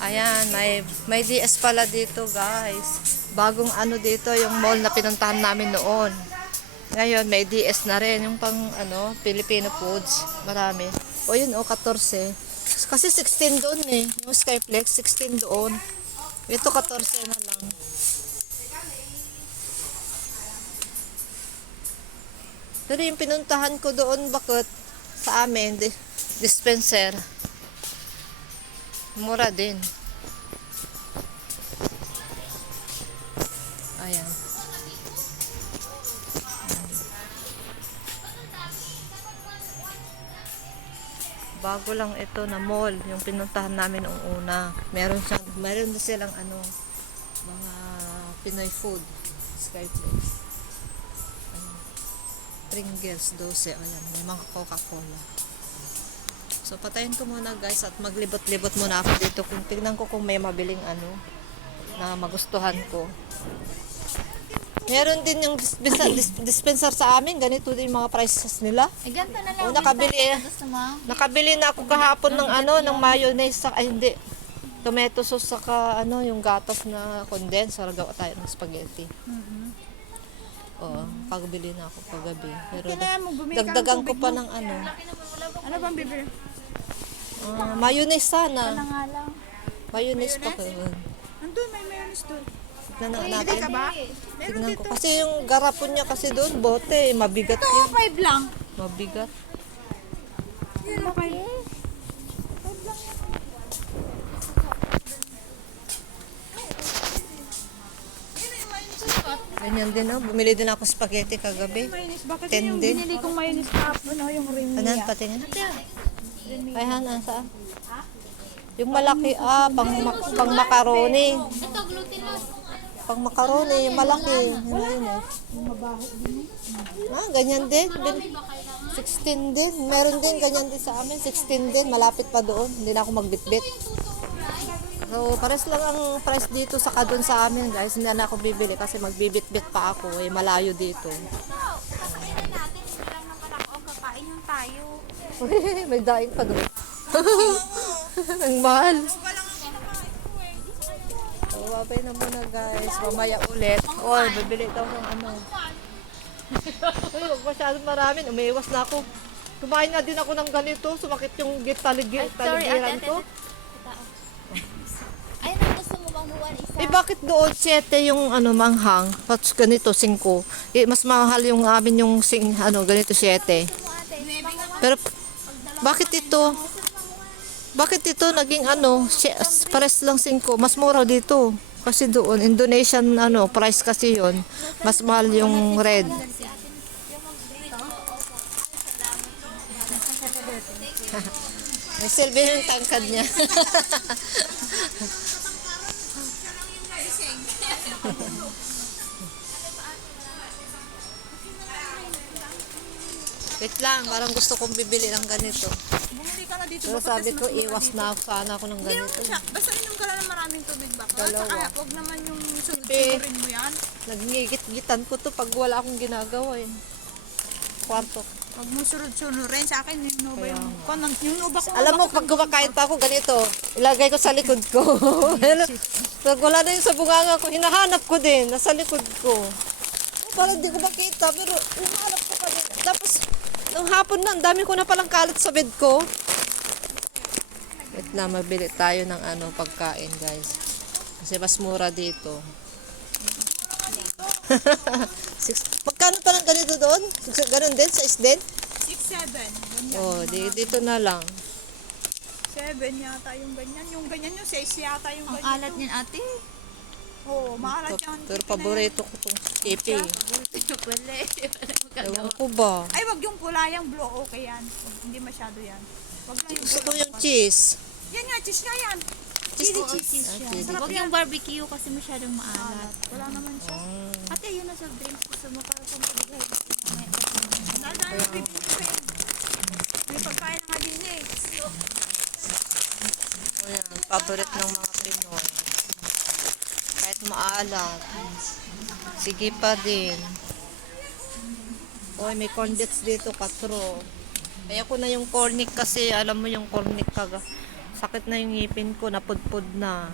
Ayan, may DS pala dito, guys. Bagong ano dito, yung mall na pinuntahan namin noon. Ngayon, may DS na rin. Yung pang, Filipino foods. Marami. O yun, 14. Kasi 16 doon eh. Yung Skyflex, 16 doon. Ito, 14 na lang. Pero yung pinuntahan ko doon, bakit sa amin, dispenser. Mura din. Ayan. Bago lang ito na mall, yung pinuntahan namin noong una. Meron na silang mga Pinoy food. Skyflex. Pringles, 12. Ayan, may mga Coca-Cola. So, patayin ko muna guys at maglibot-libot muna ako dito. Tignan ko kung may mabiling na magustuhan ko. Meron din yung dispenser sa amin. Ganito din yung mga prices nila. Ganito na lang. O, nakabili na ako kahapon ng mayonnaise. Hindi. Tomato sauce saka yung gatas na condense. Gawa tayo ng spaghetti. Oo, pagbili na ako kagabi. Pero dagdagan ko pa ng Ano bang bibili? mayonnaise sana. Wala nga lang. Mayonnaise pa ko. Andun, may mayonnaise doon. Tignan natin. Hindi ka ba? Tignan ko. Kasi yung garapon niya kasi doon, bote. Mabigat yun. 5 lang. Mabigat. Yun, okay. Ganyan din bumili din ako spaghetti kagabi. Mayonnaise. Bakit 10 yung din. binili kong mayonnaise kahapon, yung Remia? Anan, patingin. Ay, Hanan, saan? Yung malaki, pang macaroni. Ito, glutinous. Pang macaroni, yung malaki. Yun eh. Ganyan din. 16 din. Meron din ganyan din sa amin. 16 din. Malapit pa doon. Hindi na ako magbitbit. So, pares lang ang price dito saka doon sa amin, guys. Hindi na ako bibili kasi magbibit-bit pa ako. Malayo dito. Sasabihin natin, hindi lang naman ako kakain yung tayo. May daing pa doon. Ang mahal. So, babay na muna, guys. Mamaya ulit. Bibili daw ng Uy, huwag masyadong maraming. Umiiwas na ako. Kumain na din ako ng ganito. Sumakit yung taligiran ko. Ay, gusto mo bang buwan isa? Bakit doon 7 yung manghang? Pats ganito 5. Mas mahal yung amin yung ganito 7. Pero bakit ito? Bakit ito naging pares lang 5? Mas mura dito. Kasi doon Indonesian price kasi 'yon. Mas mahal yung red. May silbi yung tangkad niya. Wait lang, parang gusto kong bibili ng ganito. Bumili ka na dito. Pero sabi ko, iwas na sana ako ng ganito. Basta inom ka lang ng maraming tubig ba? Dalawa. Saka huwag naman yung sunod-sunurin mo yan. Nagngigit-gitan ko to pag wala akong ginagawa eh. Kwarto. Huwag mo sunod-sunurin. Sa akin, yung nuba yung nuba ko. Alam mo, pag kumakain pa ako ganito, ilagay ko sa likod ko. Pag wala na yung sa bunganga ko, hinahanap ko din, nasa likod ko. Parang di ko makita, pero hinahanap ko pa din. Tapos, nung hapon na, ang dami ko na palang kalat sa bed ko. Wait lang, mabili tayo ng pagkain, guys. Kasi mas mura dito. Magkano pa lang ganito doon? Ganon din? Size din? 6-7. Dito na lang. 7 yata yung ganyan. Yung ganyan yung 6 yata yung ganyan. Ang alat niyan ate. Oo, maalat yan. Pero paborito ko itong kipi. Ito pala eh. Ewan ko ba? Ay, wag yung pula, yung blue, okay yan. Hindi masyado yan. Wag lang yung Gusto ko pula. yung cheese. Yan nga, cheese nga yan. Cheese siya. Sarap Huwag yan. yung barbecue kasi masyadong maalat. Wala naman siya. Ate, yun na soft drinks. Gusto mo para sa magbigay. Dahil bibili ko yan. May pagkain nga din eh. Ayan, paborito ng mga Pinoy. Kahit maalat. Sige pa din. May corn dito, 4. Kaya ko na yung cornic kasi alam mo yung cornic Sakit na yung ngipin ko, napudpud na.